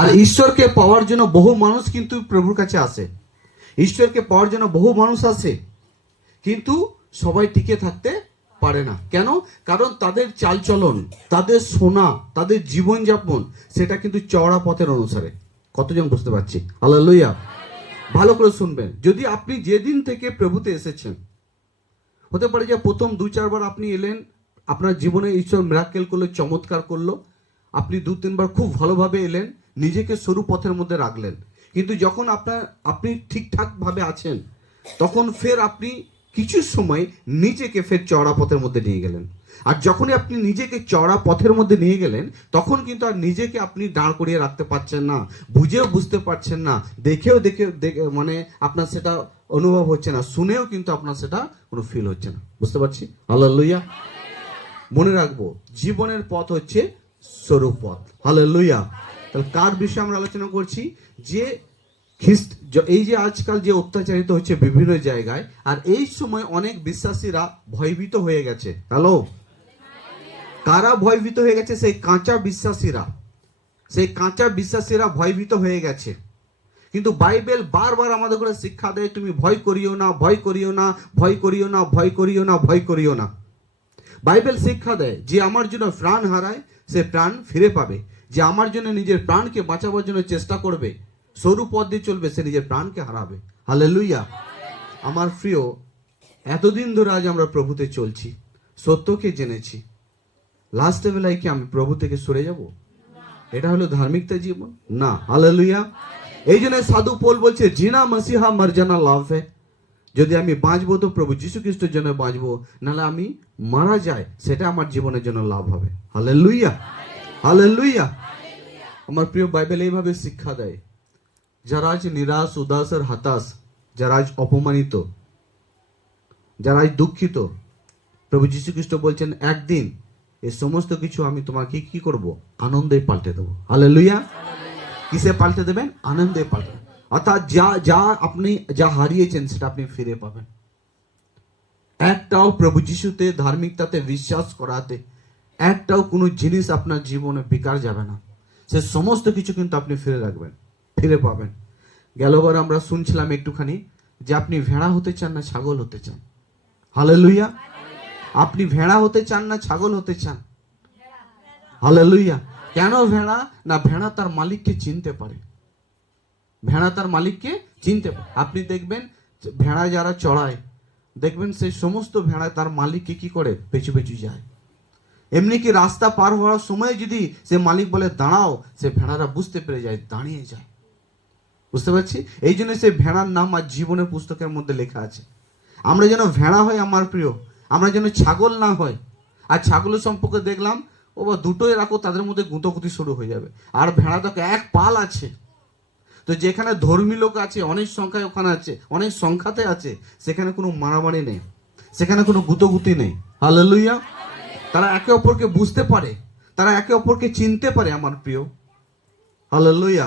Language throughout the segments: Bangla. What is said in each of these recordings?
আর ঈশ্বরকে পাওয়ার জন্য বহু মানুষ কিন্তু প্রভুর কাছে আসে, ঈশ্বরকে পাওয়ার জন্য বহু মানুষ আসে, কিন্তু সবাই টিকে থাকতে পারে না। কেন? কারণ তাদের চালচলন, তাদের শোনা, তাদের জীবনযাপন সেটা কিন্তু চওড়া পথের অনুসারে। কতজন বুঝতে পারছি? হালেলুয়া। ভালো করে শুনবেন। যদি আপনি যেদিন থেকে প্রভুতে এসেছেন, হতে পারে যে প্রথম 2-4 বার আপনি এলেন, আপনার জীবনে ঈশ্বর মিরাকেল করলো, চমৎকার করলো, আপনি 2-3 বার খুব ভালোভাবে এলেন, নিজেকে সরু পথের মধ্যে রাখলেন, কিন্তু যখন আপনি ঠিকঠাকভাবে আছেন, তখন ফের আপনি কিছু সময় নিজেকে ফের চওড়া পথের মধ্যে নিয়ে গেলেন। আর যখনই আপনি নিজেকে চওড়া পথের মধ্যে নিয়ে গেলেন, তখন কিন্তু আর নিজেকে আপনি দাঁড় করিয়ে রাখতে পারছেন না, বুঝেও বুঝতে পারছেন না, দেখেও মানে আপনার সেটা অনুভব হচ্ছে না, শুনেও কিন্তু আপনার সেটা কোনো ফিল হচ্ছে না। বুঝতে পারছি? হালেলুয়া। মনে রাখবো, জীবনের পথ হচ্ছে সরু পথ। হালেলুয়া। তাহলে কার বিষয়ে আমরা আলোচনা করছি? যে এই যে আজকাল যে অত্যাচারিত হচ্ছে বিভিন্ন জায়গায়, আর এই সময় অনেক বিশ্বাসীরা ভয়ভীত হয়ে গেছে। হ্যালো, কারা ভয়ভীত হয়ে গেছে? সেই কাঁচা বিশ্বাসীরা ভয়ভীত হয়ে গেছে। কিন্তু বাইবেল বারবার আমাদের করে শিক্ষা দেয়, তুমি ভয় করিও না, ভয় করিও না, ভয় করিও না, ভয় করিও না, ভয় করিও না। বাইবেল শিক্ষা দেয়, যে আমার জন্য প্রাণ হারায় সে প্রাণ ফিরে পাবে, যে আমার জন্য নিজের প্রাণকে বাঁচাবার জন্য চেষ্টা করবে, সরু পথ দিয়ে চলবে, সে নিজের প্রাণকে হারাবে। হালেলুয়া। আমার প্রিয়, এতদিন ধরে আজ আমরা প্রভুতে চলছি, সত্যকে জেনেছি, লাস্টে বেলায় কি আমি প্রভু থেকে সরে যাব? এটা হলো ধার্মিকতা জীবন? না। হালেলুয়া। এই জন্য সাধু পৌল বলছে, জিনা মসিহা মর জানা লাভ হে। যদি আমি বাঁচবো তো প্রভু যীশু খ্রিস্টের জন্য বাঁচবো, নাহলে আমি মারা যায়, সেটা আমার জীবনের জন্য লাভ হবে। Hallelujah, hallelujah. আমার প্রিয়, বাইবেল এইভাবে শিক্ষা দেয়, যারা আজ নিরাশ, উদাস আর হতাশ, যারা আজ অপমানিত, যারা আজ দুঃখিত, প্রভু যীশু খ্রিস্ট বলছেন, একদিন এই সমস্ত কিছু আমি তোমাকে কি করব? আনন্দে পাল্টে দেবো। হালেলুয়া। কিসে পাল্টে দেবেন? আনন্দে পাল্টে। অর্থাৎ আপনি যা হারিয়েছেন সেটা আপনি ফিরে পাবেন। একটাও প্রভু যিশুতে, ধার্মিকতাতে বিশ্বাস করাতে একটাও কোনো জিনিস আপনার জীবনে বেকার যাবে না। সে সমস্ত কিছু কিন্তু আপনি ফিরে পাবেন। গেলবার আমরা শুনছিলাম একটুখানি, যে আপনি ভেড়া হতে চান না ছাগল হতে চান? হালেলুয়া। আপনি ভেড়া হতে চান না ছাগল হতে চান? হালেলুয়া। কেন ভেড়া? না, ভেড়া তার মালিককে চিনতে পারে, ভেড়া তার মালিককে চিনতে পারে। আপনি দেখবেন ভেড়া যারা চড়ায়, দেখবেন সেই সমস্ত ভেড়া তার মালিককে কি করে? পেছু পেছু যায়। এমনি কি রাস্তা পার হওয়ার সময় যদি সে মালিক বলে দাঁড়াও, সে ভেড়ারা বুঝতে পেরে যায়, দাঁড়িয়ে যায়। বুঝতে পারছি? এই জন্য সেই ভেড়ার নাম আর জীবনের পুস্তকের মধ্যে লেখা আছে। আমরা যেন ভেড়া হয় আমার প্রিয়, আমরা যেন ছাগল না হয়। আর ছাগলের সম্পর্কে দেখলাম, ও বা দুটোই রাখো, তাদের মধ্যে গুঁতোগুতি শুরু হয়ে যাবে। আর ভেড়া তো এক পাল আছে। তো যেখানে ধর্মী লোক আছে, অনেক সংখ্যায় ওখানে আছে, অনেক সংখ্যাতে আছে, সেখানে কোনো মারামারি নেই, সেখানে কোনো গুঁতোগুতি নেই। হালেলুয়া। তারা একে অপরকে বুঝতে পারে, তারা একে অপরকে চিনতে পারে আমার প্রিয়। হালেলুয়া।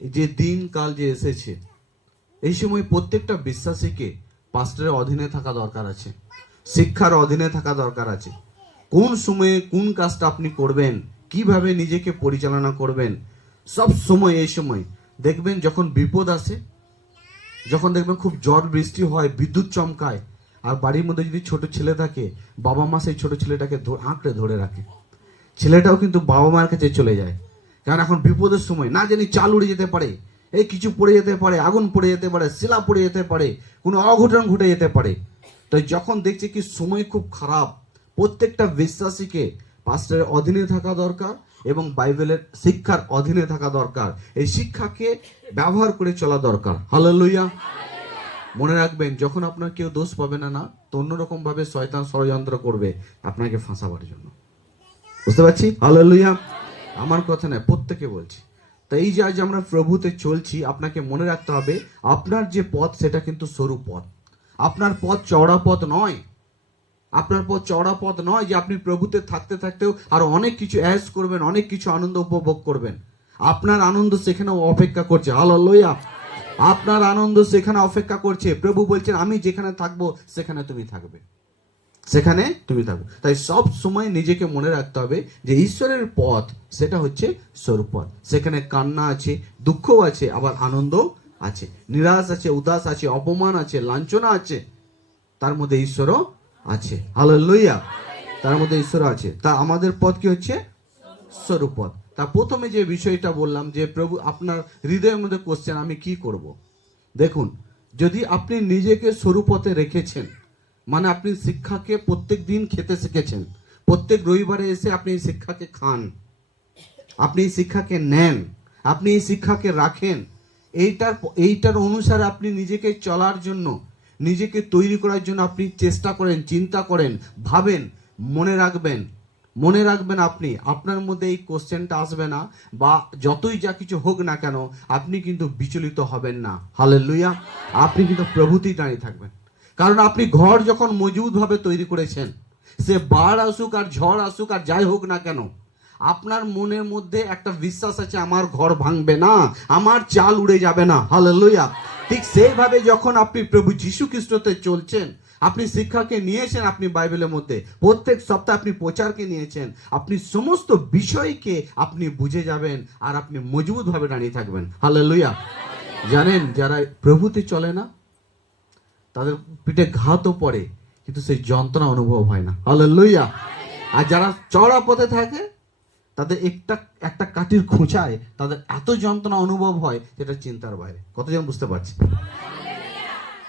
এই যে দিনকাল যে এসেছে, এই সময় প্রত্যেকটা বিশ্বাসীকে পাস্টরের অধীনে থাকা দরকার আছে, শিক্ষার অধীনে থাকা দরকার আছে। কোন সময়ে কোন কাজটা আপনি করবেন, কিভাবে নিজেকে পরিচালনা করবেন, সব সময় এই সময় দেখবেন, যখন বিপদ আসে, যখন দেখবেন খুব ঝড় বৃষ্টি হয়, বিদ্যুৎ চমকায়, আর বাড়ির মধ্যে যদি ছোট ছেলে থাকে, বাবা মা সেই ছোট ছেলেটাকে আঁকড়ে ধরে রাখে। ছেলেটাও কিন্তু বাবা মায়ের কাছে চলে যায়, কারণ এখন বিপদের সময়, না জানি চাল উড়ে যেতে পারে, এই কিছু পড়ে যেতে পারে, আগুন পড়ে যেতে পারে, শিলা পড়ে যেতে পারে, কোনো অঘটন ঘটে যেতে পারে। তাই যখন দেখছে কি সময় খুব খারাপ, প্রত্যেকটা বিশ্বাসীকে পাস্টরের অধীনে থাকা দরকার এবং বাইবেলের শিক্ষার অধীনে থাকা দরকার। এই শিক্ষাকে ব্যবহার করে চলা দরকার। হালেলুয়া। মনে রাখবেন, যখন আপনার কেউ দোষ পাবে না, তো অন্যরকম ভাবে শয়তান ষড়যন্ত্র করবে আপনাকে ফাঁসাবার জন্য। বুঝতে পারছি? হালেলুয়া। আমার কথা নয়, প্রত্যেকে বলছি। তাই এই যে আজ আমরা প্রভুতে চলছি, আপনাকে মনে রাখতে হবে, আপনার যে পথ সেটা কিন্তু সরু পথ। আপনার পথ চওড়া পথ নয়। আপনার পথ চওড়া পথ নয় যে আপনি প্রভুতে থাকতে থাকতেও আরো অনেক কিছু অ্যাশ করবেন, অনেক কিছু আনন্দ উপভোগ করবেন। আপনার আনন্দ সেখানেও অপেক্ষা করছে। হালেলুয়া। আপনার আনন্দ সেখানে অপেক্ষা করছে। প্রভু বলছেন, আমি যেখানে থাকবো সেখানে তুমি থাকবে। সেখানে তুমি থাকো। তাই সব সময় নিজেকে মনে রাখতে হবে যে ঈশ্বরের পথ সেটা হচ্ছে স্বরূপথ। সেখানে কান্না আছে, দুঃখও আছে, আবার আনন্দ আছে, নিরাশ আছে, উদাস আছে, অপমান আছে, লাঞ্ছনা আছে, তার মধ্যে ঈশ্বরও আছে। হালেলুয়া। তার মধ্যে ঈশ্বর আছে। তা আমাদের পথ কি হচ্ছে? স্বরূপথ। তা প্রথমে যে বিষয়টা বললাম যে প্রভু আপনার হৃদয়ের মধ্যে কোশ্চেন, আমি কি করব। দেখুন, যদি আপনি নিজেকে স্বরূপথে রেখেছেন, মানে আপনি শিক্ষাকে প্রত্যেক দিন খেতে শিখেছেন, প্রত্যেক রবিবারে এসে আপনি এই শিক্ষাকে খান, আপনি এই শিক্ষাকে নেন, আপনি এই শিক্ষাকে রাখেন, এইটার অনুসারে আপনি নিজেকে চলার জন্য, নিজেকে তৈরি করার জন্য আপনি চেষ্টা করেন, চিন্তা করেন, ভাবেন, মনে রাখবেন আপনি, আপনার মধ্যে এই কোশ্চেনটা আসবে না, বা যতই যা কিছু হোক না কেন আপনি কিন্তু বিচলিত হবেন না। হালেলুয়া। আপনি কিন্তু প্রভুতেই দাঁড়িয়ে থাকবেন। কারণ আপনি ঘর যখন মজবুতভাবে তৈরি করেছেন, সে বাড় আসুক আর ঝড় আসুক আর যাই হোক না কেন, আপনার মনের মধ্যে একটা বিশ্বাস আছে, আমার ঘর ভাঙবে না, আমার চাল উড়ে যাবে না। হালেলুয়া। ঠিক সেইভাবে যখন আপনি প্রভু যীশু খ্রিস্টতে চলছেন, আপনি শিক্ষাকে নিয়েছেন, আপনি বাইবেলের মধ্যে প্রত্যেক সপ্তাহে আপনি প্রচারকে নিয়েছেন, আপনি সমস্ত বিষয়কে আপনি বুঝে যাবেন আর আপনি মজবুতভাবে দাঁড়িয়ে থাকবেন। হালেলুয়া। জানেন, যারা প্রভুতে চলে না তাদের পিঠে ঘাতও পড়ে, কিন্তু সেই যন্ত্রণা অনুভব হয় না। হালেলুয়া। আর যারা চড়া পথে থাকে তাদের একটা কাঠির খোঁচায় তাদের এত যন্ত্রণা অনুভব হয় যেটা চিন্তার বাইরে। কতজন বুঝতে পারছে?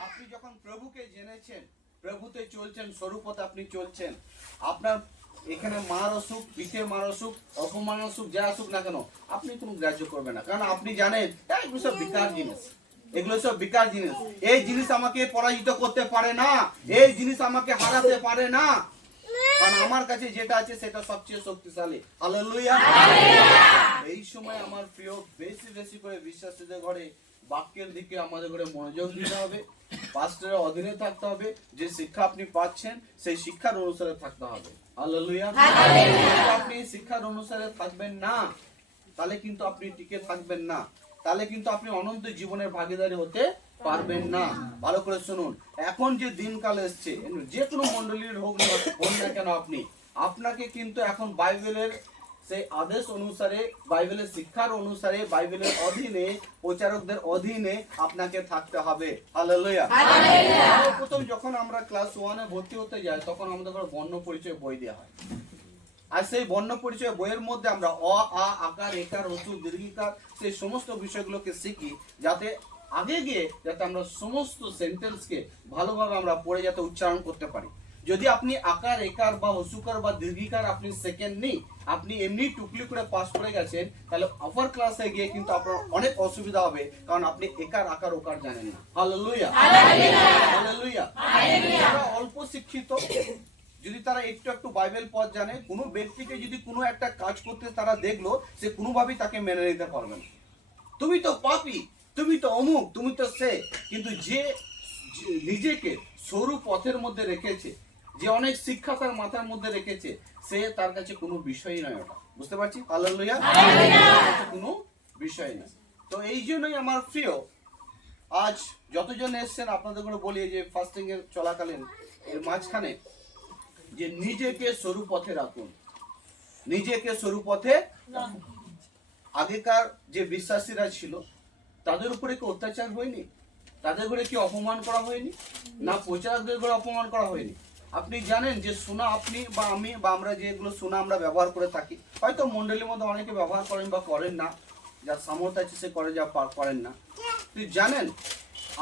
আপনি যখন প্রভুকে জেনেছেন, প্রভুতে চলছেন, স্বরূপতে আপনি চলছেন, আপনার এখানে মার অসুখ, পিঠে মার অসুখ, অপমান অসুখ, যা আসুক না কেন আপনি কোনো গ্রাহ্য করবেন না। কারণ আপনি জানেন এগুলো সব বেকার জিনিস, এগুলো সব বেকার জিনিস। এই জিনিস আমাকে পরাজিত করতে পারে না, এই জিনিস আমাকে হারাতে পারে না, কারণ আমার কাছে যেটা আছে সেটা সবচেয়ে শক্তিশালী। হালেলুয়া। এই সময় আমার প্রিয়, বেশি বেশি করে বিশ্বাসীদের ঘরে বাক্যের দিকে আমাদের ঘরে মনোযোগ দিতে হবে, পাস্টরের অধীনে থাকতে হবে, যে শিক্ষা আপনি পাচ্ছেন সেই শিক্ষার অনুসারে থাকতে হবে। হালেলুয়া। আপনি শিক্ষার অনুসারে থাকবেন না, তাহলে কিন্তু আপনি টিকে থাকবেন না, তাহলে কিন্তু আপনি অনন্ত জীবনের ভাগীদারি হতে পারবেন না। ভালো করে শুনুন, এখন যে দিনকাল এসছে, যে কোনো মন্ডলীর হোক না কেন, আপনাকে কিন্তু এখন বাইবেলের সেই আদেশ অনুসারে, বাইবেলের শিক্ষার অনুসারে, বাইবেলের অধীনে, প্রচারকদের অধীনে আপনাকে থাকতে হবে। হালেলুয়া। প্রথম যখন আমরা ক্লাস 1-এ ভর্তি হতে যাই, তখন আমাদের বর্ণ পরিচয় বই দেওয়া হয়। আর সেই বর্ণ পরিচয় বইয়ের মধ্যে আমরা অ, আ, আকার, একার, হ্রস্ব, দীর্ঘিকার, সেই সমস্ত বিষয়গুলোকে শিখি, যাতে আগে গিয়ে যাতে আমরা সমস্ত সেন্টেন্সকে ভালোভাবে আমরা পড়ে যাতে উচ্চারণ করতে পারি। যদি আপনি আকার, একার বা হ্রস্বকার বা দীর্ঘিকার আপনি সেকেন্ড নেই, আপনি এমনি টুকলি করে পাস করে গেছেন, তাহলে আপার ক্লাসে গিয়ে কিন্তু আপনার অনেক অসুবিধা হবে, কারণ আপনি একার, আকার, ওকার জানেন না। হালেলুয়া। হালেলুয়া। যারা অল্প শিক্ষিত, যদি তারা একটু একটু বাইবেল পথ জানে, কোনো ব্যক্তিকে যদি কোনো একটা কাজ করতে তারা দেখলো, সে কোনোভাবেই তাকে মেনে নিতে পারবে না। তুমি তো পাপী, তুমি তো অমুক, তুমি তো সে। কিন্তু যে নিজেকে সরু পথের মধ্যে রেখেছে, যে অনেক শিক্ষা তার মাথার মধ্যে রেখেছে, সে তার কাছে কোনো বিষয়ই নয় ওটা। বুঝতে পারছি? হালেলুয়া। কোনো বিষয় না। তো এই জন্যই আমার প্রিয়, আজ যতজন এসছেন আপনাদের করে বলি যে ফাস্টিং এর চলাকালীন এর মাঝখানে যে নিজেকে সরু পথে রাখুন, নিজেকে সরু পথে। আগেকার যে বিশ্বাসীরা ছিল তাদের উপরে কি অত্যাচার হয়নি? তাদের ঘরে কি অপমান করা হয়নি? না প্রচারকদের ঘরে অপমান করা হয়নি? আপনি জানেন যে সোনা আপনি বা আমি বা আমরা যেগুলো সোনা আমরা ব্যবহার করে থাকি, হয়তো মন্ডলীর মধ্যে অনেকে ব্যবহার করেন বা করেন না, যার সামর্থ্য আছে সে করে, যা করেন না। তুই জানেন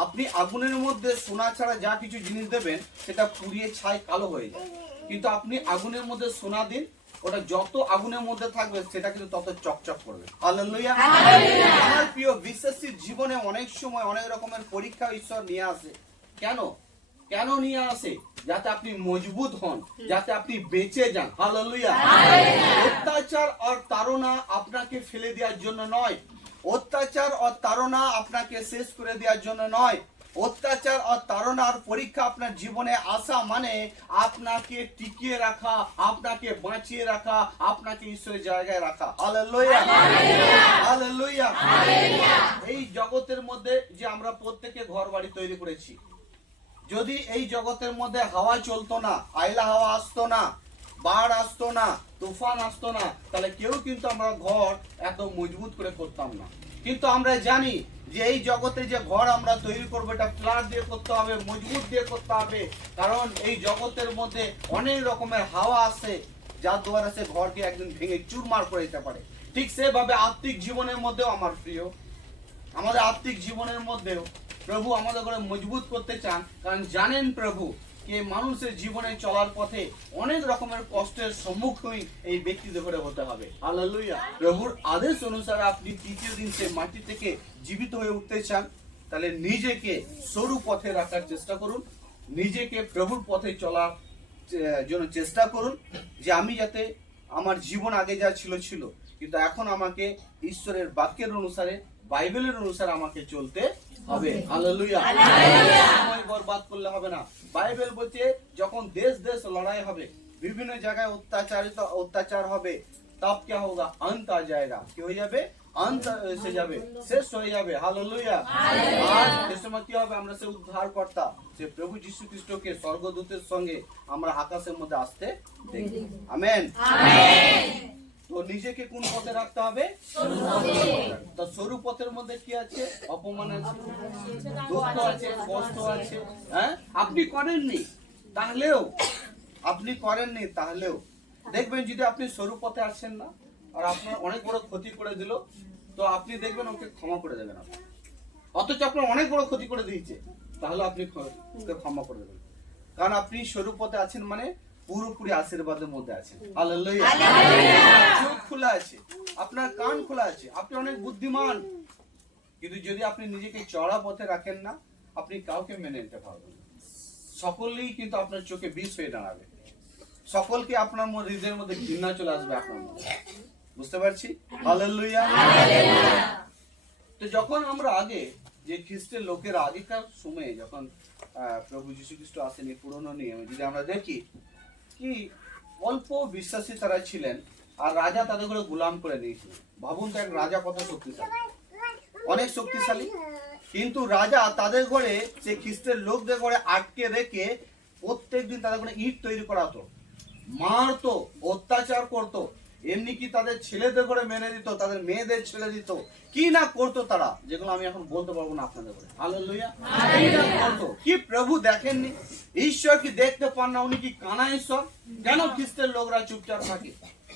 আপনি আগুনের মধ্যে সোনা ছাড়া যা কিছু জিনিস দেবেন সেটা পুড়িয়ে ছাই কালো হয়ে যায়, কিন্তু আপনি আগুনের মধ্যে সোনা দিন, ওটা যত আগুনের মধ্যে থাকবে সেটা কিন্তু তত চকচক করবে। হালেলুয়া। আমার প্রিয় বিশ্বাসীর জীবনে অনেক সময় অনেক রকমের পরীক্ষা ঈশ্বর নিয়ে আসে। কেন নিয়ে আসে? যাতে আপনি মজবুত হন, যাতে আপনি বেঁচে যান। হালেলুয়া। অত্যাচার আর তাড়না আপনাকে ফেলে দেওয়ার জন্য নয়, অত্যাচার আর তাড়না আপনাকে শেষ করে দেওয়ার জন্য নয়। অত্যাচার আর তাড়নার পরীক্ষা আপনার জীবনে আসা মানে আপনাকে টিকিয়ে রাখা, আপনাকে বাঁচিয়ে রাখা, আপনাকে ঈশ্বরের জায়গায় রাখা। হালেলুয়া। হালেলুয়া। এই জগতের মধ্যে যে আমরা প্রত্যেকে ঘর বাড়ি তৈরি করেছি, যদি এই জগতের মধ্যে হাওয়া চলতো না, আইলা হাওয়া আসতো না, বাড় আসতো না, তুফান আসতো না, তাহলে কেউ কিন্তু আমরা ঘর এত মজবুত করে করতাম না। কিন্তু আমরা জানি যে এই জগতে যে ঘর আমরা তৈরি করবো, এটা ফ্ল্যাট দিয়ে করতে হবে, মজবুত দিয়ে করতে হবে। কারণ এই জগতের মধ্যে অনেক রকমের হাওয়া আসে, যার দ্বারা সে ঘরকে একদিন ভেঙে চুরমার করে দিতে পারে। ঠিক সেভাবে আত্মিক জীবনের মধ্যেও আমার প্রিয়, আমাদের আত্মিক জীবনের মধ্যেও প্রভু আমাদের করে মজবুত করতে চান। কারণ জানেন প্রভু যে মানুষের জীবনে চলার পথে অনেক রকমের কষ্টের সম্মুখীন এই ব্যক্তিদের করে হতে হবে। হালেলুয়া। প্রভুর আদেশ অনুসারে আপনি তৃতীয় দিন সে মাটি থেকে জীবিত হয়ে উঠতে চান, তাহলে নিজেকে সরু পথে রাখার চেষ্টা করুন, নিজেকে প্রভুর পথে চলার জন্য চেষ্টা করুন, যে আমি যাতে আমার জীবন আগে যা ছিল ছিল, কিন্তু এখন আমাকে ঈশ্বরের বাক্যের অনুসারে, বাইবেলের অনুসারে আমাকে চলতে হবে। হালেলুয়া। সময় বরবাদ করলে হবে না। বাইবেল বলছে যখন দেশ দেশ লড়াই হবে, বিভিন্ন জায়গায় অত্যাচার হবে, তব क्या होगा, अंत आ जाएगा। কি হয়ে যাবে? अंत এসে যাবে, শেষ হয়ে যাবে। হালেলুয়া। আর এই সময় কি হবে? আমরা সে উদ্ধারকর্তা, যে প্রভু যীশু খ্রিস্টকে স্বর্গদূতের সঙ্গে আমরা আকাশের মধ্যে আসতে দেখব। আমেন। তো নিজেকে কোন পথে রাখতে হবে? তো সরু পথের মধ্যে কি আছে? অপমান আছে, দুঃখ আছে, কষ্ট আছে। হ্যাঁ, আপনি করেননি তাহলেও দেখবেন, যদি আপনি সরু পথে আসেন না আর আপনার অনেক বড় ক্ষতি করে দিল, তো আপনি দেখবেন ওকে ক্ষমা করে দেবেন আপনি। অথচ আপনার অনেক বড় ক্ষতি করে দিয়েছে, তাহলে আপনি ওকে ক্ষমা করে দেবেন। কারণ আপনি সরু পথে আছেন, মানে পুরোপুরি আশীর্বাদের মধ্যে আছেন। হালেলুয়া। চোখ খোলা আছে, আপনার কান খোলা আছে, আপনি অনেক বুদ্ধিমান, কিন্তু যদি আপনি নিজেকে চড়া পথে রাখেন না, আপনি কাউকে মেনে নিতে পারবেন না। সকলেই কিন্তু আপনার চোখে বিষ হয়ে দাঁড়াবে, সকলকে আপনার হৃদয়ের মধ্যে ঘৃণা চলে আসবে আপনার মধ্যে। বুঝতে পারছি? হালেলুয়া। তো যখন আমরা আগে যে খ্রিস্টের লোকেরা আগেকার সময়ে যখন প্রভু যীশু খ্রিস্ট আসেনি, পুরনো নিয়মে যদি আমরা দেখি কি অল্প বিশ্বাসী তারা ছিলেন, আর রাজা তাদের করে গোলাম করে নিয়েছিল। ভাবুন তো, এক রাজা কত শক্তিশালী, অনেক শক্তিশালী, কিন্তু রাজা তাদের ঘরে, সে খ্রিস্টের লোকদের ঘরে আটকে রেখে প্রত্যেকদিন তাদের ঘরে ইট তৈরি করাতো, মারতো, অত্যাচার করতো, এমনি কি তাদের ছেলেদের করে মেনে দিত, তাদের মেয়েদের ছেড়ে দিত, কি না করতো তারা, যেগুলো আমি এখন বলতে পারবো না আপনাদের করে। হালেলুয়া। কি প্রভু দেখেননি? ঈশ্বর কি দেখতে পান না? উনি কি কানা ঈশ্বর? কেন খ্রিস্টের লোকরা চুপচাপ থাকে?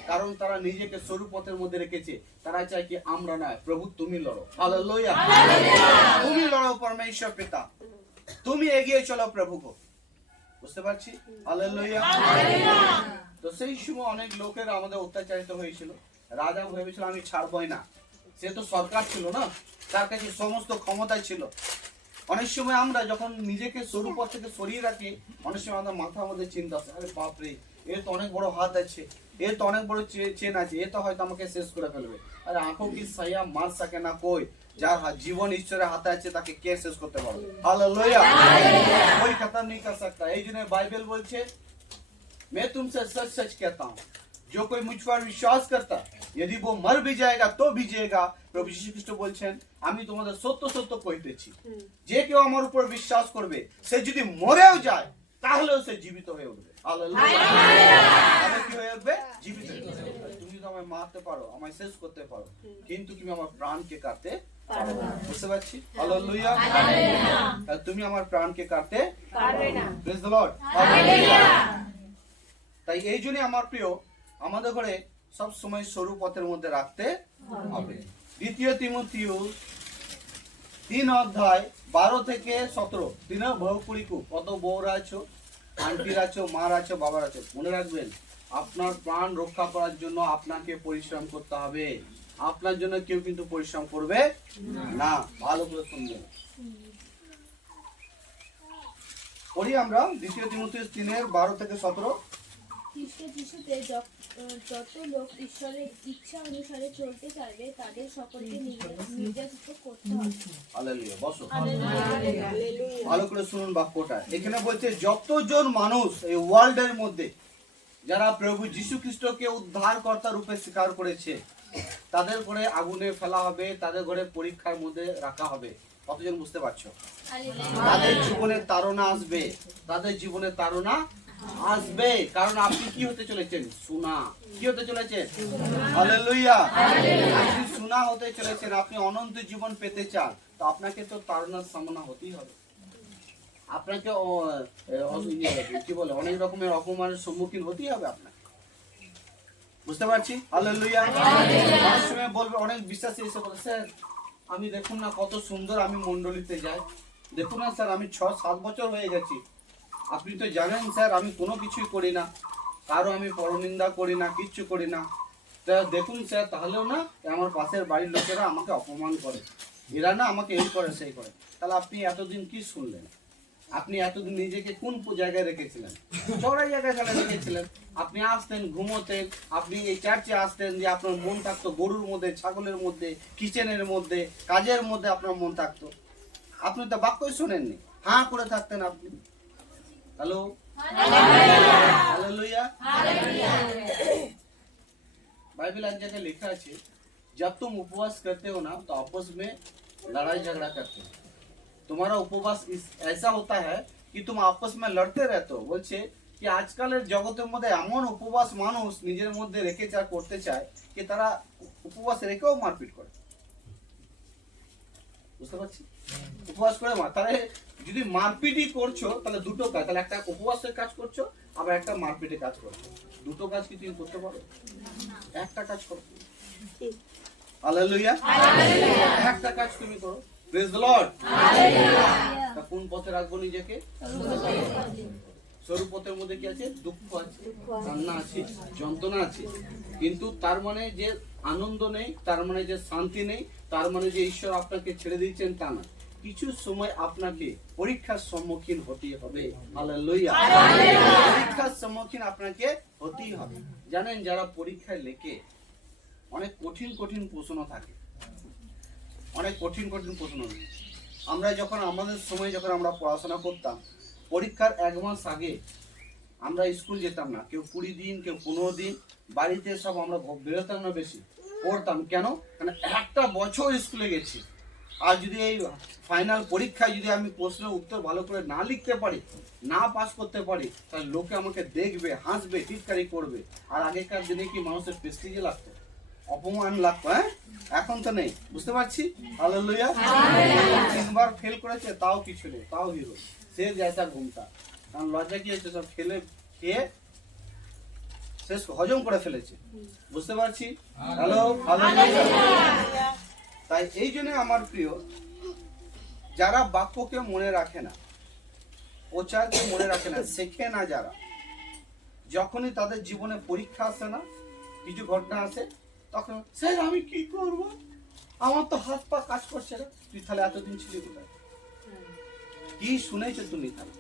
কারণ তারা নিজেকে সরু পথের মধ্যে রেখেছে। তারা চায় কি আমরা নয়, প্রভু তুমি লড়ো। হালেলুয়া। তুমি লড়ো পরমেশ্বর পিতা, তুমি এগিয়ে চলো প্রভুকে। বুঝতে পারছি? হালেলুয়া। তো সেই সময় অনেক লোকেরা আমাদের অত্যাচারিত হয়েছিল। রাজা ভেবেছিল আমি ছাড়বই না, সে তো সরকার ছিল না, তার কাছে সমস্ত ক্ষমতা ছিল। অনেক সময় আমরা যখন নিজেকে সরু পথ থেকে সরিয়ে রাখি, অনেক সময় আমাদের মাথার মধ্যে চিন্তা আসে, আরে বাপরে, এর তো অনেক বড় হাত আছে, এর তো অনেক বড় চেন আছে, এ তো হয়তো আমাকে শেষ করে ফেলবে। আরে আঁখো কি সাইয়া মার সকে না কই, যার জীবন ঈশ্বরের হাতে আছে তাকে কে শেষ করতে পারবে? হালেলুয়া। कोई खत्म नहीं कर सकता। এই জন্য বাইবেল বলছে, मैं तुमसे सच सच कहता हूँ, जो कोई मुझ पर विश्वास करता, यदि वो मर भी जाएगा तो भी जिएगा। প্রভু যীশু খ্রিস্ট বলছেন, আমি তোমাদের সত্য সত্য কইতেছি, যে কেউ আমার উপর বিশ্বাস করবে, সে যদি মরেও যায় তাহলেও সে জীবিত হয়ে উঠবে। হালেলুয়া। কি হয়ে উঠবে? জীবিত হয়ে উঠবে। তুমি তো আমায় মারতে পারো, আমায় শেষ করতে পারো, কিন্তু তুমি আমার প্রাণকে কাটতে পারবে না। বুঝতে পারছি? হালেলুয়া। তুমি আমার প্রাণকে কাটতে পারবে না। Praise the Lord. হালেলুয়া। তাই এই জন্য আমার প্রিয়, আমাদের ঘরে সব সময় সরু পথের মধ্যে রাখতে হবে। দ্বিতীয় তিমোথেউস 3:12-17। তিনা বহুকুড়িকু, কত বউরা আছো, আন্টিরা আছো, মারা আছো, বাবার আছো, মনে রাখবেন, আপনার প্রাণ রক্ষা করার জন্য আপনাকে পরিশ্রম করতে হবে। আপনার জন্য কেউ কিন্তু পরিশ্রম করবে না। ভালো করে শুনবেন। পড়ি আমরা দ্বিতীয় তিমোথেউস 3:12-17। খ্রিস্ট যিশুতে যত লোক ঈশ্বরের ইচ্ছা অনুসারে চলতে চাইবে, তাদের সকলকে নির্যাতিত করতে হবে। হালেলুয়া। বসো। ভালো করে শুনুন বাক্যটা। এখানে বলছে যতজন মানুষ এই ওয়ার্ল্ডের মধ্যে যারা প্রভু যীশু খ্রিস্টকে উদ্ধারকর্তা রূপে স্বীকার করেছে, তাদের ঘরে আগুনে ফেলা হবে, তাদের ঘরে পরীক্ষার মধ্যে রাখা হবে। কতজন বুঝতে পারছো? হালেলুয়া। তাদের জীবনে তাড়না আসবে, তাদের জীবনে তাড়না আসবে, কারণ আপনি কি হতে চলেছেন? সোনা। কি হতে চলেছেন? হালেলুয়া। আপনি সোনা হতে চলেছেন। আপনি অনন্ত জীবন পেতে চান, তো আপনাকে তো তাড়নার সামনা হতেই হবে। আপনাকে কি বলে, অনেক রকমের অপমানের সম্মুখীন হতেই হবে আপনাকে। বুঝতে পারছি? হালেলুয়া। অনেক সময় বলবে, অনেক বিশ্বাসী এসে বলে, স্যার আমি দেখুন না কত সুন্দর, আমি মন্ডলীতে যাই, দেখুন না স্যার আমি 6-7 বছর হয়ে গেছি, আপনি তো জানেন স্যার আমি কোনো কিছুই করি না, কারো আমি পরনিন্দা করি না, কিচ্ছু করি না, তা দেখুন স্যার তাহলেও না আমার পাশের বাড়ির লোকেরা আমাকে অপমান করে, এরা না আমাকে এই করে সেই করে। তাহলে আপনি এতদিন কি শুনলেন? আপনি এতদিন নিজেকে কোন জায়গায় রেখেছিলেন? চড়াই জায়গায় তাহলে রেখেছিলেন। আপনি আসতেন, ঘুমোতেন, আপনি এই চার্চে আসতেন, যে আপনার মন থাকতো গরুর মধ্যে, ছাগলের মধ্যে, কিচেনের মধ্যে, কাজের মধ্যে আপনার মন থাকতো। আপনি তো বাক্যই শোনেননি, হাঁ করে থাকতেন আপনি। Hello, hallelujah. बाइबल एक जगह लिखा है, जब तुम उपवास करते हो ना तो आपस में लड़ाई झगड़ा करते हो। तुम्हारा उपवास ऐसा होता है कि तुम आपस में लड़ते रहते हो। বলছে कि আজকালের জগতের মধ্যে এমন উপবাস মানুষ নিজের মধ্যে রেখে চা করতে চায় कि তারা উপবাস রেখেও মারপিট করে। বুঝতে পারছি? উপবাস করে তাহলে যদি মারপিটই করছো তাহলে দুটো কাজ, তাহলে একটা উপবাসের কাজ করছো, আবার একটা মারপিটের কাজ করছো। দুটো কাজ কি তুমি করতে পারো? একটা কাজ করো। হালেলুয়া। একটা কাজ তুমি করো। Praise the Lord. তা কোন পথে রাখবো নিজেকে? সরু পথের মধ্যে কি আছে? দুঃখ আছে, কান্না আছে, যন্ত্রণা আছে, কিন্তু তার মানে যে আনন্দ নেই, তার মানে যে শান্তি নেই, তার মানে যে ঈশ্বর আপনাকে ছেড়ে দিয়েছেন তা না। কিছু সময় আপনাকে পরীক্ষার সম্মুখীন হতেই হবে। হালেলুয়া। পরীক্ষার সম্মুখীন আপনাকে হতেই হবে। জানেন, যারা পরীক্ষায় লেখে অনেক কঠিন কঠিন প্রশ্ন থাকে, অনেক কঠিন কঠিন প্রশ্ন। আমরা যখন আমাদের সময় যখন আমরা পড়াশোনা করতাম, পরীক্ষার 1 মাস আগে আমরা স্কুল যেতাম না, কেউ 20 দিন, কেউ 15 দিন, বাড়িতে সব আমরা বেরোতাম না, বেশি পড়তাম। কেন? কারণ একটা বছর স্কুলে গেছি, আর যদি এই ফাইনাল পরীক্ষায় যদি আমি প্রশ্নের উত্তর ভালো করে না লিখতে পারি, না পাস করতে পারি, তাহলে লোকে আমাকে দেখবে, হাসবে, টিটকারি করবে। আর আগেকার দিনে কি মানুষের প্রেস্টিজে লাগতো, অপমান লাগতো। হ্যাঁ, এখন তো নেই। বুঝতে পারছি? হালেলুয়া। 3 বার ফেল করেছে তাও কিছু নেই, তাও হিরো, সে জয়সা ঘুমটা। কারণ লজ্জা কি হচ্ছে, সব খেলে খেয়ে শেষ হজম করে ফেলেছে। বুঝতে পারছি? Hello, hallelujah. তাই এই জন্য আমার প্রিয়, যারা বাক্যকে মনে রাখে না, প্রচারকে মনে রাখে না, শেখে না, যারা যখনই তাদের জীবনে পরীক্ষা আসে না, কিছু ঘটনা আসে, তখন স্যার আমি কি করব, আমার তো হাত পা কাজ করছে না। তুই তাহলে এতদিন ছিলি কোথায়? কি শুনেছো তুমি? তাহলে